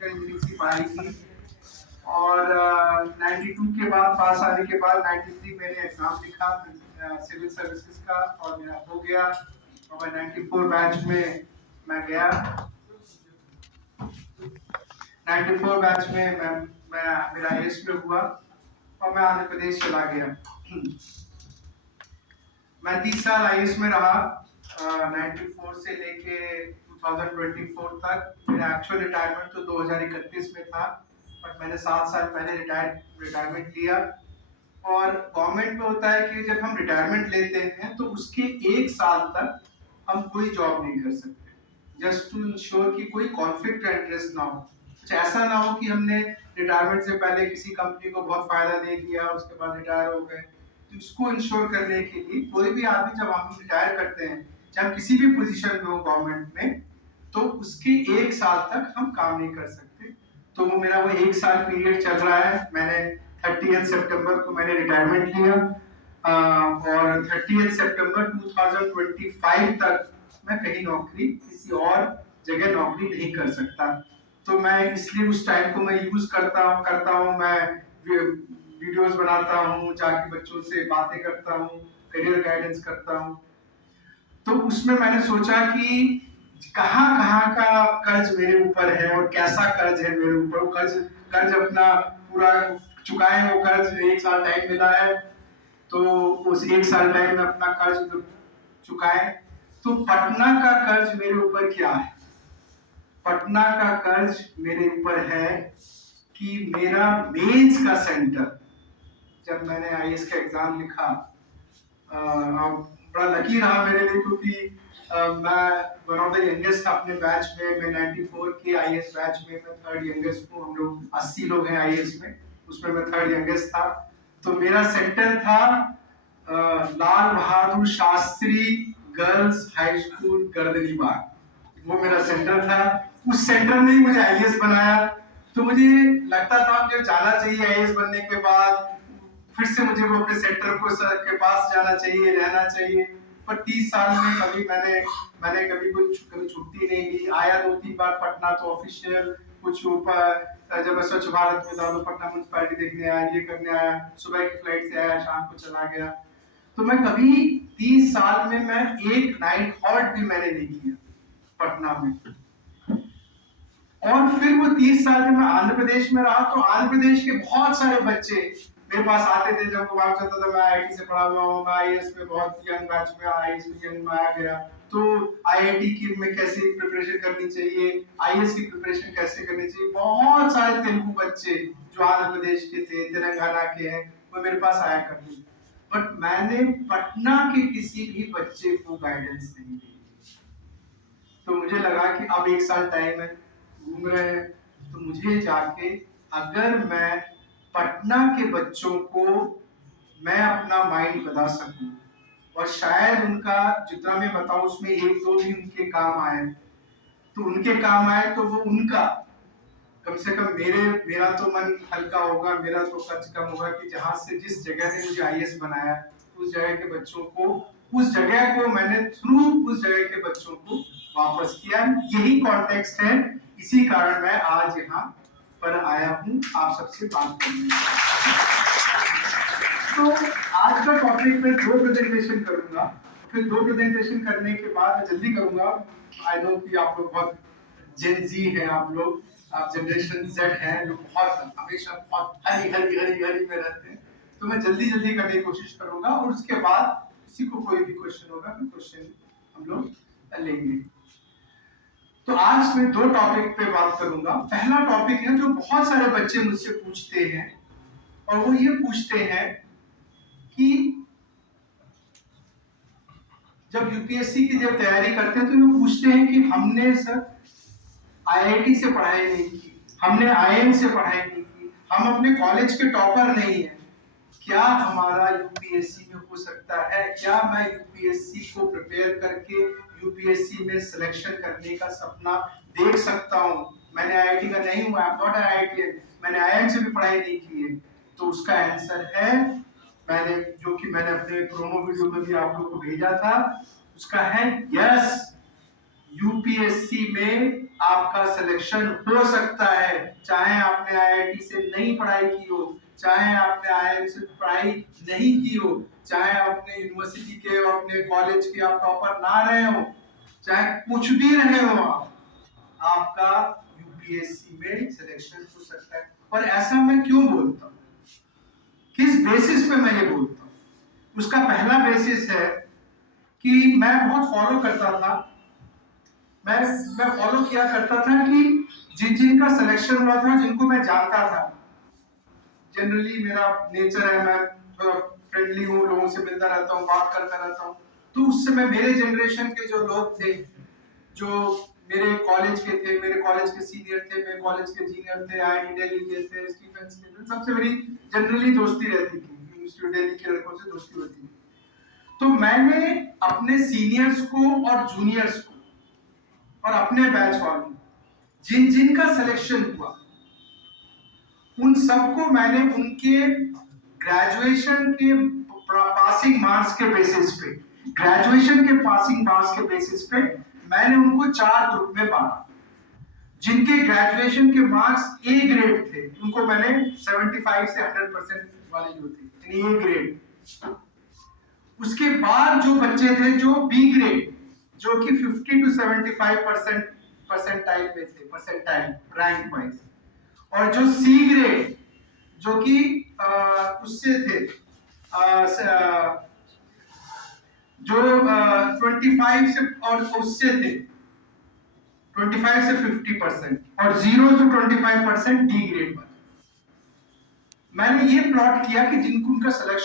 Electrical engineering की पढ़ाई की और 92 के बाद पास आने के बाद 93 मैंने एग्जाम लिखा सिविल सर्विसेज का और मेरा हो गया और मैं 94 बैच में मैं गया। 94 बैच में मैं मेरा एस में हुआ और मैं आंध्र प्रदेश चला गया। मैं 30 साल आईएएस में रहा 94 से लेके 2024 तक। मेरा एक्चुअल रिटायरमेंट तो 2031 में था, बट मैंने 7 साल पहले रिटायरमेंट लिया। और गवर्नमेंट में होता है कि जब हम रिटायरमेंट लेते हैं तो उसके 1 साल तक हम कोई जॉब नहीं कर सकते, जस्ट टू इंश्योर कि कोई कॉन्फ्लिक्ट इंटरेस्ट ना हो। कुछ ऐसा ना हो कि हमने रिटायरमेंट से पहले किसी कंपनी को बहुत फायदा दे दिया, उसके बाद रिटायर हो गए। तो इसको इंश्योर करने के लिए कोई भी आदमी जब हम रिटायर करते हैं, चाहे किसी भी पोजीशन में हो गवर्नमेंट में, तो उसके 1 साल तक हम काम नहीं कर सकते। तो वो मेरा वो 1 साल पीरियड चल रहा है। मैंने 30 सितंबर को मैंने रिटायरमेंट लिया और 30 सितंबर 2025 तक मैं कहीं नौकरी किसी और जगह नौकरी नहीं कर सकता। तो मैं इसलिए उस टाइम को मैं यूज करता हूँ। मैं वीडियोस बनाता हूँ, जाके बच्चों से बातें करता हूँ, करियर गाइडेंस करता हूँ। तो उसमें मैंने सोचा कि कहाँ का कर्ज मेरे ऊपर है और कैसा कर्ज है मेरे ऊपर। कर्ज अपना पूरा चुकाए, वो कर्ज 1 साल टाइम मिला है, तो उस 1 साल टाइम में अपना कर्ज चुकाए। तो पटना का कर्ज मेरे ऊपर क्या है? पटना का कर्ज मेरे ऊपर है कि मेरा मेंस का सेंटर, जब मैंने आईएएस का एग्जाम लिखा, बड़ा लकी रहा मेरे लिए, क्योंकि मैं वन ऑफ द यंगेस्ट था अपने बैच में। मैं 94 के आईएएस बैच में मैं थर्ड यंगेस्ट हूँ। हम लोग 80 लोग हैं आईएएस में, उसमें मैं थर्ड यंगेस्ट था। तो मेरा सेंटर था Lal Bahadur Shastri girls high school Gardanibagh, वो मेरा सेंटर था। उस सेंटर ने ही मुझे आईएएस बनाया। तो मुझे लगता था मुझे जाना चाहिए आईएएस बनने के बाद, फिर से मुझे वो अपने सेंटर को के पास जाना चाहिए, रहना चाहिए। पर 30 साल में कभी मैंने कभी छुट्टी नहीं ली। आया 2-3 बार पटना, तो ऑफिशियल कुछ ऊपर जब मैं स्वच्छ भारत में था तो पटना म्युनिसिपैलिटी देखने आया, ये करने आया, सुबह की फ्लाइट से आया, शाम को चला गया। तो मैं कभी 30 साल में मैं एक नाइट हॉल्ट भी मैंने नहीं किया पटना में। और फिर वो 30 साल में मैं आंध्र प्रदेश में रहा, तो आंध्र प्रदेश के बहुत सारे बच्चे मेरे पास आते थे। जब वहां चलता था, मैं आईआईटी से पढ़ा हुआ हूँ, मैं आईएएस में बहुत यंग बैच में आईएएस में यंग में आ गया। तो आईआईटी की में कैसे प्रिपरेशन करनी चाहिए, आईएएस की प्रिपरेशन कैसे करनी चाहिए, बहुत सारे तेलुगु बच्चे जो आंध्र प्रदेश के थे, तेलंगाना के हैं, वो मेरे पास आया करते थे। बट मैंने पटना के किसी भी बच्चे को गाइडेंस नहीं दी। तो मुझे लगा कि अब 1 साल टाइम है, घूम रहे हैं, तो मुझे जाके अगर मैं पटना के बच्चों को मैं अपना माइंड बता सकूं और शायद उनका जितना मैं बताऊं उसमें 1-2 भी उनके काम आए, तो उनके काम आए तो वो उनका कम से कम मेरा तो मन हल्का होगा, मेरा तो खर्च कम होगा कि जहां से जिस जगह ने मुझे आईएएस बनाया उस जगह के बच्चों को, उस जगह को मैंने थ्रू उस जगह के बच्चों को वापस किया। यही कॉन्टेक्स्ट है, इसी कारण मैं आज यहाँ पर आया हूँ आप सबसे बात करने। तो आज का टॉपिक में 2 प्रेजेंटेशन करूंगा, फिर 2 प्रेजेंटेशन करने के बाद मैं जल्दी करूंगा। आई नो कि आप लोग बहुत जेन जी हैं, आप जनरेशन जेड हैं, जो बहुत हमेशा बहुत हरी में रहते हैं। तो मैं जल्दी करने की कोशिश करूंगा और उसके बाद किसी को कोई भी क्वेश्चन होगा तो क्वेश्चन हम लोग लेंगे। तो आज मैं 2 टॉपिक पे बात करूंगा। पहला टॉपिक है जो बहुत सारे बच्चे मुझसे पूछते हैं, और वो ये पूछते हैं कि जब यूपीएससी की जब तैयारी करते हैं तो वो पूछते हैं कि हमने सर आईआईटी से पढ़ाई नहीं की, हमने आईएम से पढ़ाई नहीं की, हम अपने कॉलेज के टॉपर नहीं है, क्या हमारा यूपीएससी में हो सकता है? क्या मैं यूपीएससी को प्रिपेयर करके यूपीएससी में सिलेक्शन करने का सपना देख सकता हूँ? मैंने आईआईटी का नहीं हुआ, आई एम नॉट आईआईटीएन, मैंने आईएम से भी पढ़ाई नहीं की है। तो उसका आंसर है, मैंने अपने प्रोमो वीडियो में भी आप लोग को भेजा था, उसका है यस, यूपीएससी में आपका सिलेक्शन हो सकता है, चाहे आपने आईआईटी से नहीं पढ़ाई की हो, चाहे आपने आईआईएम से पढ़ाई नहीं की हो, चाहे आपने यूनिवर्सिटी के और अपने कॉलेज के आप टॉपर ना रहे हो, चाहे कुछ भी रहे हो आपका यूपीएससी में सिलेक्शन हो सकता है। और ऐसा मैं क्यों बोलता हूँ, किस बेसिस पे मैं ये बोलता हूँ? उसका पहला बेसिस है कि मैं बहुत फॉलो करता था, मैं फॉलो किया करता था कि जिनका सिलेक्शन हुआ था, जिनको मैं जानता था, जनरली मेरा नेचर है, मैं थोड़ा फ्रेंडली हूँ, लोगों से मिलता रहता हूँ, बात करता रहता हूँ, तो उस समय मेरे जनरेशन के जो लोग थे, जो मेरे कॉलेज के थे, मेरे कॉलेज के सीनियर थे, मेरे कॉलेज के जूनियर थे, आईआईटी दिल्ली के थे, स्टीफेंस के थे, सबसे मेरी जनरली दोस्ती रहती थी, यूनिवर्सिटी दिल्ली के लड़कों से दोस्ती होती थी। तो मैंने अपने सीनियर्स को और जूनियर्स को और अपने बैच वालों, जिनका सिलेक्शन हुआ, उन सबको मैंने उनके ग्रेजुएशन के पासिंग मार्क्स के बेसिस पे, ग्रेजुएशन के पासिंग मार्क्स के बेसिस पे मैंने उनको 4 ग्रुप में बांटा। जिनके ग्रेजुएशन के मार्क्स ए ग्रेड थे, उनको मैंने 75 से 100% वाले जो थे, यानी ए ग्रेड। उसके बाद जो बच्चे थे जो बी ग्रेड, जो कि 50 टू 75% परसेंटाइल में थे, परसेंटाइल रैंक वाइज, और जो सी ग्रेड जो कि उससे थे, जो 25 से और उससे थे 25 से 50%, और 0 से 25% डी ग्रेड पर। मैंने ये प्लॉट किया कि जिनको उनका सिलेक्शन